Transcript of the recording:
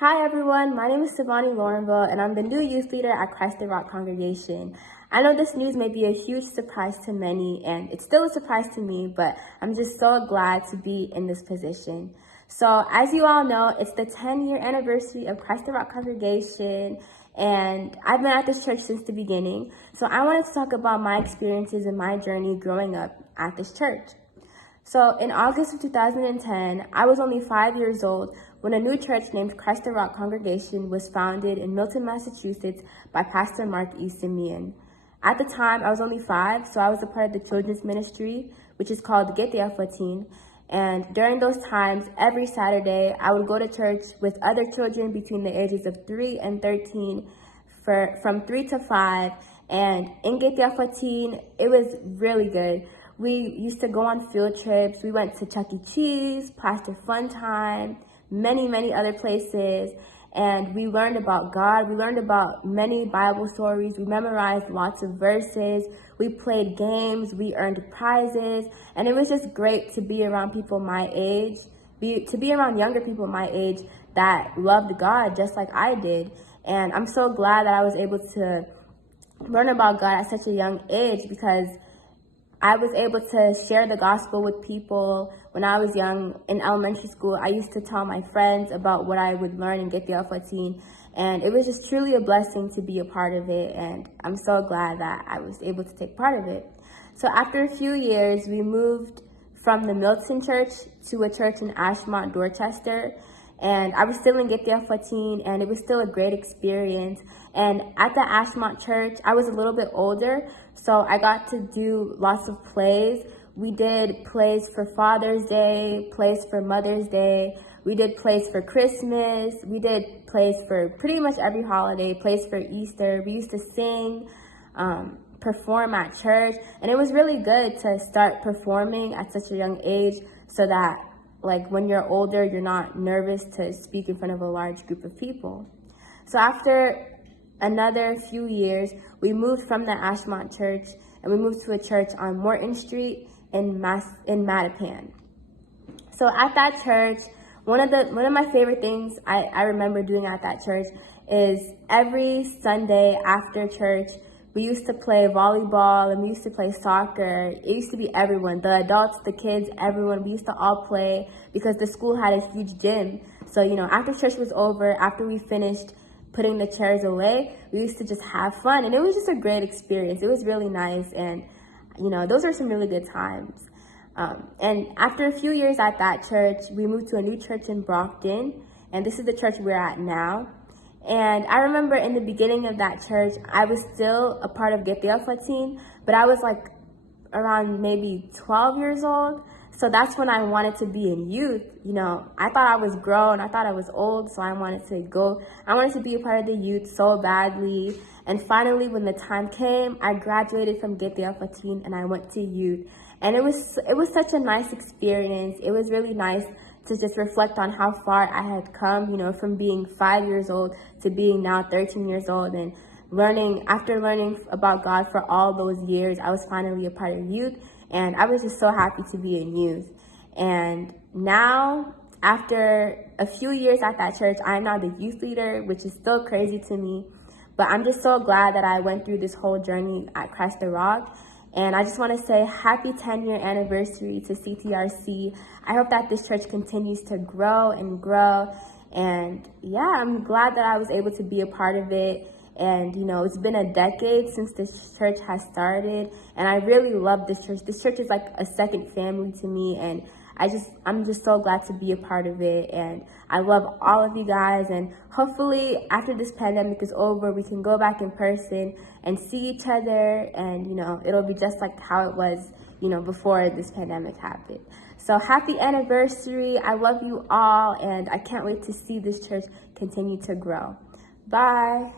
Hi everyone, my name is Sauvanie and I'm the new youth leader at Christ the Rock congregation. I know this news may be a huge surprise to many, and it's still a surprise to me, but I'm just so glad to be in this position. So as you all know, it's the 10-year anniversary of Christ the Rock congregation, and I've been at this church since the beginning. So I wanted to talk about my experiences and my journey growing up at this church. So in August of 2010, I was only 5 years old when a new church named Christ the Rock Congregation was founded in Milton, Massachusetts by Pastor Mark E. Simeon. At the time, I was only 5, so I was a part of the children's ministry, which is called Get the 14. And during those times, every Saturday, I would go to church with other children between the ages of 3 and 13 from 3 to 5. And in Get the 14, it was really good. We used to go on field trips. We went to Chuck E. Cheese, Pastor Fun Time, many other places. And we learned about God. We learned about many Bible stories. We memorized lots of verses. We played games. We earned prizes. And it was just great to be around people my age, to be around younger people my age that loved God just like I did. And I'm so glad that I was able to learn about God at such a young age, because I was able to share the gospel with people. When I was young in elementary school, I used to tell my friends about what I would learn and get the 14, and it was just truly a blessing to be a part of it, and I'm so glad that I was able to take part of it. So after a few years, we moved from the Milton church to a church in Ashmont, Dorchester, and I was still in Get the 14, and it was still a great experience. And at the Ashmont church, I was a little bit older, so I got to do lots of plays. We did plays for Father's Day, plays for Mother's Day. We did plays for Christmas. We did plays for pretty much every holiday, plays for Easter. We used to sing, perform at church, and it was really good to start performing at such a young age, so that like when you're older, you're not nervous to speak in front of a large group of people. So after another few years, we moved from the Ashmont church and we moved to a church on Morton Street in Mattapan. So at that church, one of my favorite things I remember doing at that church is every Sunday after church, we used to play volleyball and we used to play soccer. It used to be everyone, the adults, the kids, everyone. We used to all play because the school had a huge gym. So, after church was over, after we finished putting the chairs away, we used to just have fun. And it was just a great experience. It was really nice. And, those are some really good times. And after a few years at that church, we moved to a new church in Brockton. And this is the church we're at now. And I remember in the beginning of that church, I was still a part of Get the 14, but I was like around maybe 12 years old. So that's when I wanted to be in youth. I thought I was grown, I thought I was old, so I wanted to be a part of the youth so badly. And finally, when the time came, I graduated from Get the 14 and I went to youth. And it was such a nice experience. It was really nice to just reflect on how far I had come, from being 5 years old to being now 13 years old, and after learning about God for all those years, I was finally a part of youth, and I was just so happy to be in youth. And now, after a few years at that church, I'm now the youth leader, which is still crazy to me, but I'm just so glad that I went through this whole journey at Christ the Rock. And I just want to say happy 10-year anniversary to CTRC. I hope that this church continues to grow and grow. And yeah, I'm glad that I was able to be a part of it. And, it's been a decade since this church has started. And I really love this church. This church is like a second family to me. And I'm just so glad to be a part of it. And I love all of you guys. And hopefully after this pandemic is over, we can go back in person and see each other. And, it'll be just like how it was, before this pandemic happened. So happy anniversary. I love you all. And I can't wait to see this church continue to grow. Bye.